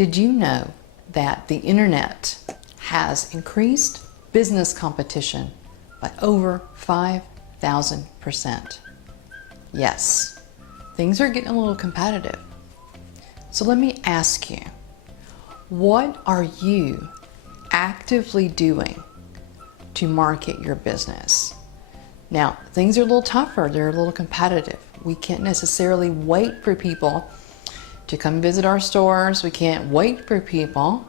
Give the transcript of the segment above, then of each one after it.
Did you know that the internet has increased business competition by over 5,000%? Yes, things are getting a little competitive. So let me ask you, what are you actively doing to market your business? Now, things are a little tougher, they're a little competitive. We can't necessarily wait for people to come visit our stores. We can't wait for people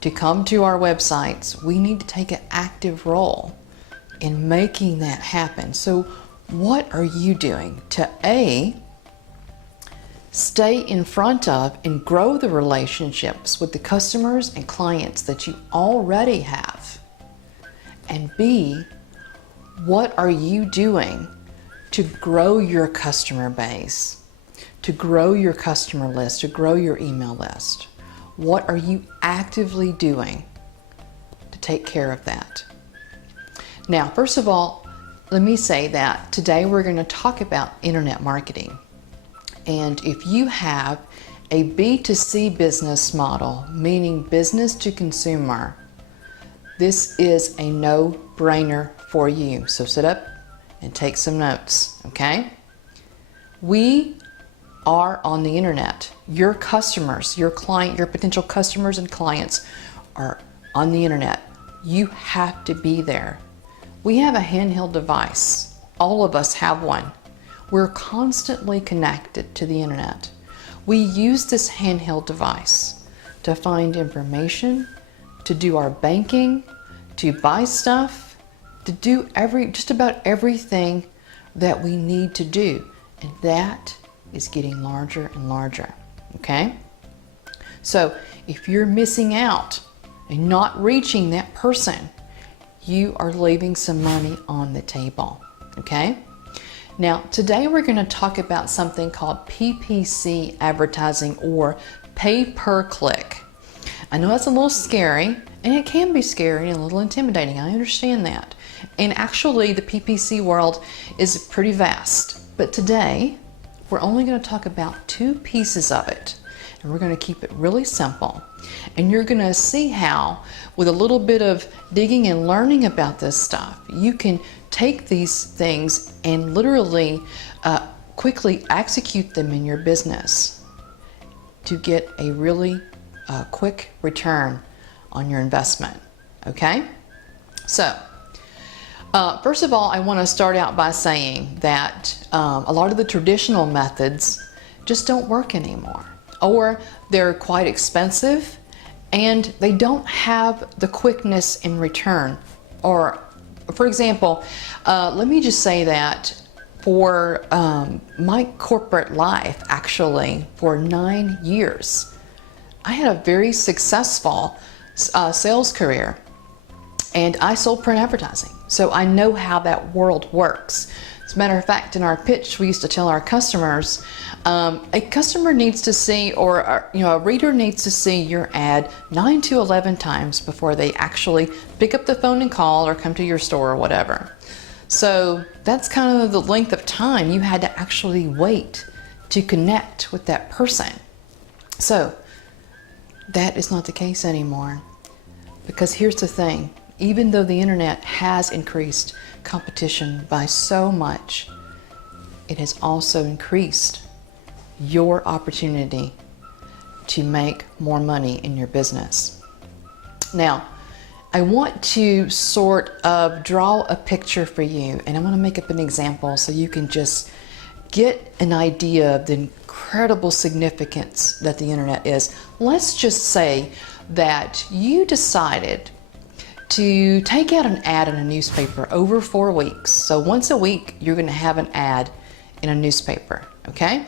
to come to our websites. We need to take an active role in making that happen. So what are you doing to A, stay in front of and grow the relationships with the customers and clients that you already have? And B, what are you doing to grow your customer base, to grow your customer list, to grow your email list? What are you actively doing to take care of that? Now, first of all, let me say that today we're going to talk about internet marketing. And if you have a B2C business model, meaning business to consumer, this is a no-brainer for you. So sit up and take some notes, okay? We are on the internet. Your customers, your client, your potential customers and clients are on the internet. You have to be there. We have a handheld device. All of us have one. We're constantly connected to the internet. We use this handheld device to find information, to do our banking, to buy stuff, to do just about everything that we need to do. And that is getting larger and larger, okay? So if you're missing out and not reaching that person, you are leaving some money on the table, okay? Now, today we're going to talk about something called PPC advertising, or pay per click. I know that's a little scary, and it can be scary and a little intimidating. I understand that. And actually, the PPC world is pretty vast. But today, we're only going to talk about two pieces of it. And we're going to keep it really simple. And you're going to see how, with a little bit of digging and learning about this stuff, you can take these things and literally quickly execute them in your business to get a really quick return on your investment, okay? So, first of all, I want to start out by saying that a lot of the traditional methods just don't work anymore, or they're quite expensive and they don't have the quickness in return. Or, for example, let me just say that for my corporate life, actually, for 9 years, I had a very successful sales career, and I sold print advertising. So I know how that world works. As a matter of fact, in our pitch, we used to tell our customers, a customer needs to see, or a reader needs to see your ad 9 to 11 times before they actually pick up the phone and call or come to your store or whatever. So that's kind of the length of time you had to actually wait to connect with that person. So that is not the case anymore. Because here's the thing, even though the internet has increased competition by so much, it has also increased your opportunity to make more money in your business. Now, I want to sort of draw a picture for you, and I'm going to make up an example so you can just get an idea of the incredible significance that the internet is. Let's just say that you decided to take out an ad in a newspaper over 4 weeks. So once a week, you're going to have an ad in a newspaper, okay?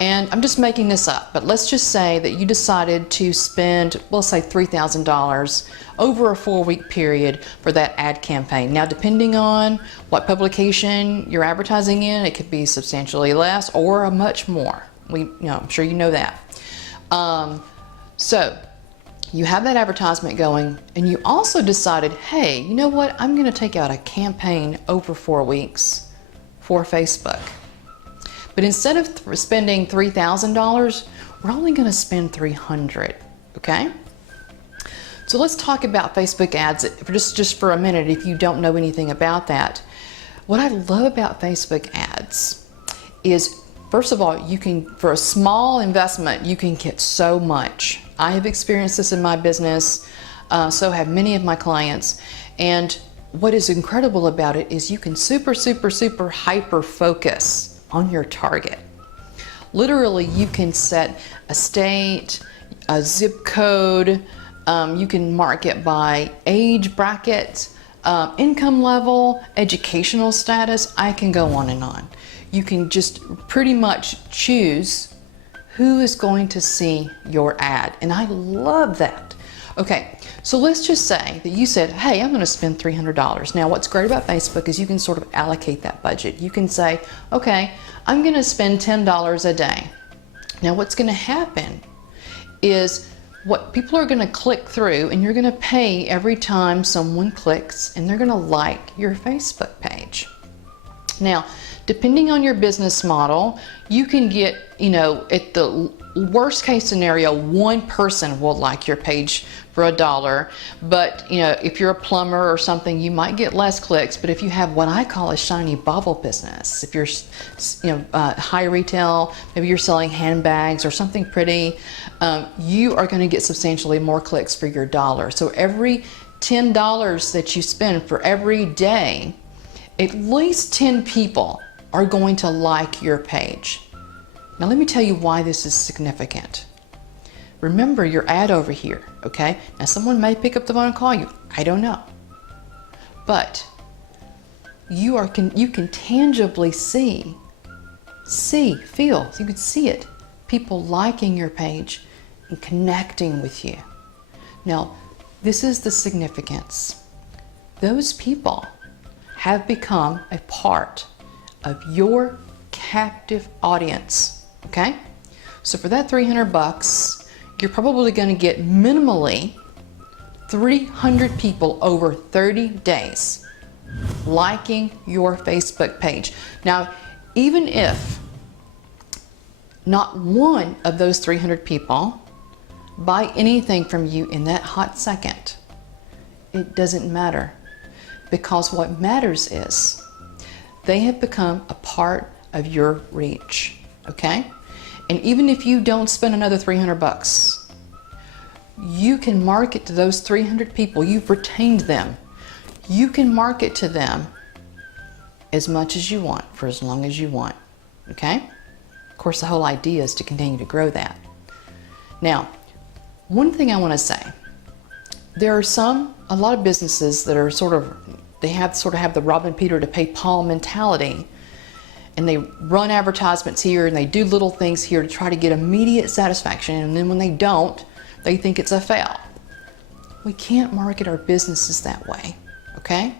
And I'm just making this up, but let's just say that you decided to spend, let's say $3,000 over a 4-week period for that ad campaign. Now, depending on what publication you're advertising in, it could be substantially less or much more. I'm sure you know that. So you have that advertisement going, and you also decided, hey, you know what? I'm going to take out a campaign over 4 weeks for Facebook. But instead of spending $3,000, we're only going to spend $300. okay? So let's talk about Facebook ads for just for a minute if you don't know anything about that. What I love about Facebook ads is, first of all, you can, for a small investment, you can get so much. I have experienced this in my business, so have many of my clients. And what is incredible about it is you can super hyper focus on your target. Literally, you can set a state, a zip code, you can mark it by age bracket, income level, educational status. I can go on and on. You can just pretty much choose who is going to see your ad. And I love that. Okay, so let's just say that you said, hey, I'm going to spend $300. Now, what's great about Facebook is you can sort of allocate that budget. You can say, okay, I'm going to spend $10 a day. Now, what's going to happen is what people are going to click through, and you're going to pay every time someone clicks, and they're going to like your Facebook page. Now, depending on your business model, you can get, at the worst case scenario, one person will like your page for $1. But, if you're a plumber or something, you might get less clicks. But if you have what I call a shiny bauble business, if you're, high retail, maybe you're selling handbags or something pretty, you are going to get substantially more clicks for your dollar. So every $10 that you spend for every day, at least 10 people are going to like your page. Now let me tell you why this is significant. Remember your ad over here, okay? Now someone may pick up the phone and call you. I don't know. But you can tangibly feel, you can see it. People liking your page and connecting with you. Now, this is the significance. Those people have become a part of your captive audience, okay? So for that $300, you're probably going to get minimally 300 people over 30 days liking your Facebook page. Now, even if not one of those 300 people buy anything from you in that hot second, it doesn't matter. Because what matters is they have become a part of your reach, okay? And even if you don't spend another $300, you can market to those 300 people. You've retained them. You can market to them as much as you want for as long as you want, okay? Of course, the whole idea is to continue to grow that. Now, one thing I want to say, there are a lot of businesses that are they have the robbing Peter to pay Paul mentality, and they run advertisements here and they do little things here to try to get immediate satisfaction, and then when they don't, they think it's a fail. We can't market our businesses that way, okay?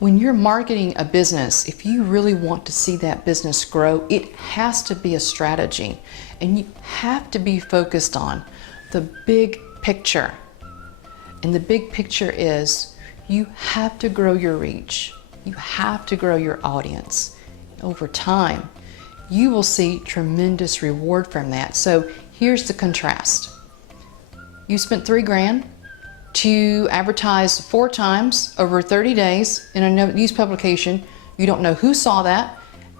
When you're marketing a business, if you really want to see that business grow, it has to be a strategy, and you have to be focused on the big picture. And the big picture is you have to grow your reach. You have to grow your audience. Over time, you will see tremendous reward from that. So here's the contrast. You spent $3,000 to advertise 4 times over 30 days in a news publication. You don't know who saw that.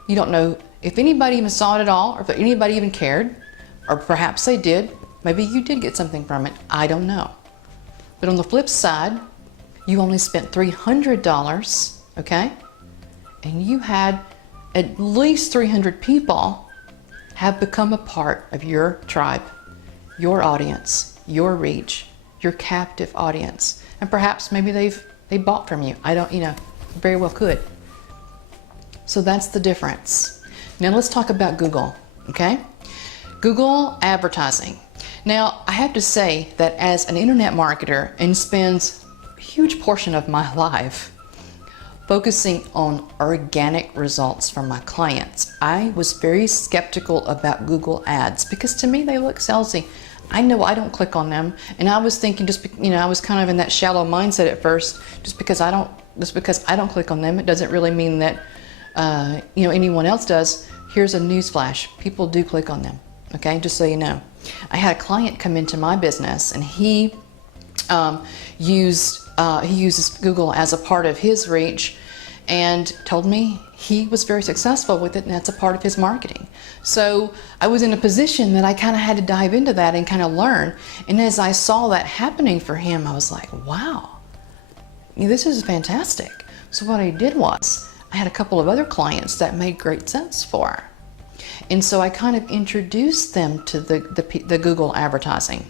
You don't know if anybody even saw it at all, or if anybody even cared, or perhaps they did. Maybe you did get something from it. I don't know. But on the flip side, you only spent $300, okay? And you had at least 300 people have become a part of your tribe, your audience, your reach, your captive audience. And perhaps maybe they bought from you. I don't, very well could. So that's the difference. Now let's talk about Google, okay? Google advertising. Now, I have to say that as an internet marketer and spends a huge portion of my life focusing on organic results from my clients, I was very skeptical about Google ads because to me they look salesy. I know I don't click on them, and I was thinking I was kind of in that shallow mindset at first. Just because I don't click on them, it doesn't really mean that anyone else does. Here's a news flash: people do click on them. okay, just so you know. I had a client come into my business, and he uses Google as a part of his reach, and told me he was very successful with it, and that's a part of his marketing. So I was in a position that I kind of had to dive into that and kind of learn. And as I saw that happening for him, I was like, wow, this is fantastic. So what I did was, I had a couple of other clients that made great sense for. And so I kind of introduced them to the Google advertising.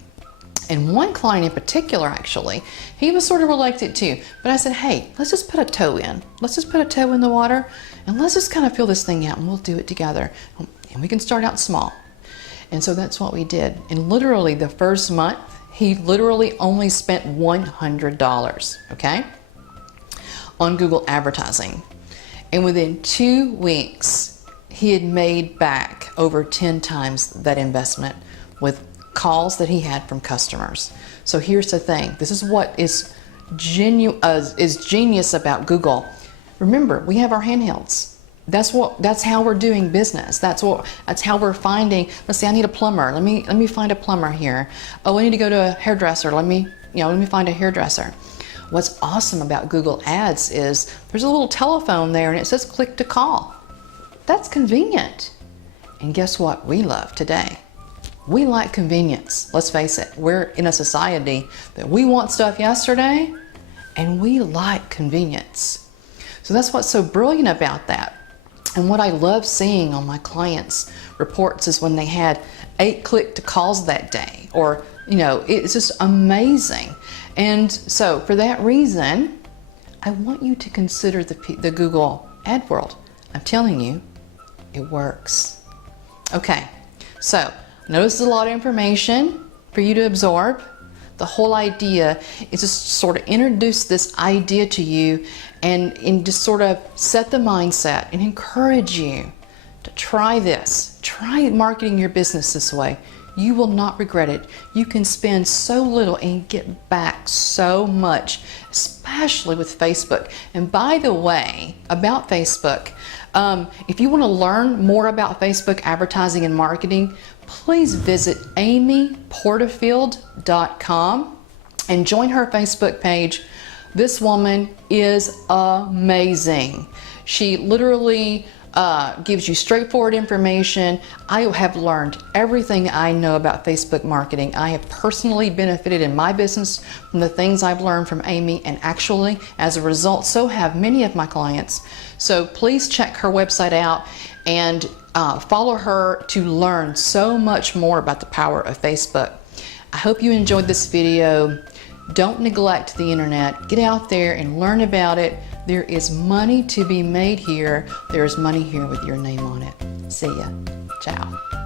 And one client in particular, actually, he was sort of reluctant too. But I said, hey, let's just put a toe in. Let's just put a toe in the water, and let's just kind of feel this thing out, and we'll do it together. And we can start out small. And so that's what we did. And literally the first month, he literally only spent $100, okay, on Google advertising. And within 2 weeks, he had made back over 10 times that investment with calls that he had from customers. So here's the thing. This is what is genius about Google. Remember, we have our handhelds. That's how we're doing business. That's how we're finding. Let's say I need a plumber. Let me find a plumber here. Oh, I need to go to a hairdresser. Let me find a hairdresser. What's awesome about Google Ads is there's a little telephone there, and it says click to call. That's convenient. And guess what we love today? We like convenience. Let's face it, we're in a society that we want stuff yesterday, and we like convenience. So that's what's so brilliant about that. And what I love seeing on my clients' reports is when they had 8 click to calls that day, or, it's just amazing. And so for that reason, I want you to consider the Google Ad World. I'm telling you, it works. Okay, so notice there's a lot of information for you to absorb. The whole idea is just sort of introduce this idea to you and just sort of set the mindset and encourage you to try this. Try marketing your business this way. You will not regret it. You can spend so little and get back so much, especially with Facebook. And by the way, about Facebook, if you want to learn more about Facebook advertising and marketing, please visit amyporterfield.com and join her Facebook page. This woman is amazing. She literally gives you straightforward information. I have learned everything I know about Facebook marketing. I have personally benefited in my business from the things I've learned from Amy, and actually, as a result, so have many of my clients. So please check her website out and follow her to learn so much more about the power of Facebook. I hope you enjoyed this video. Don't neglect the internet. Get out there and learn about it. There is money to be made here. There is money here with your name on it. See ya. Ciao.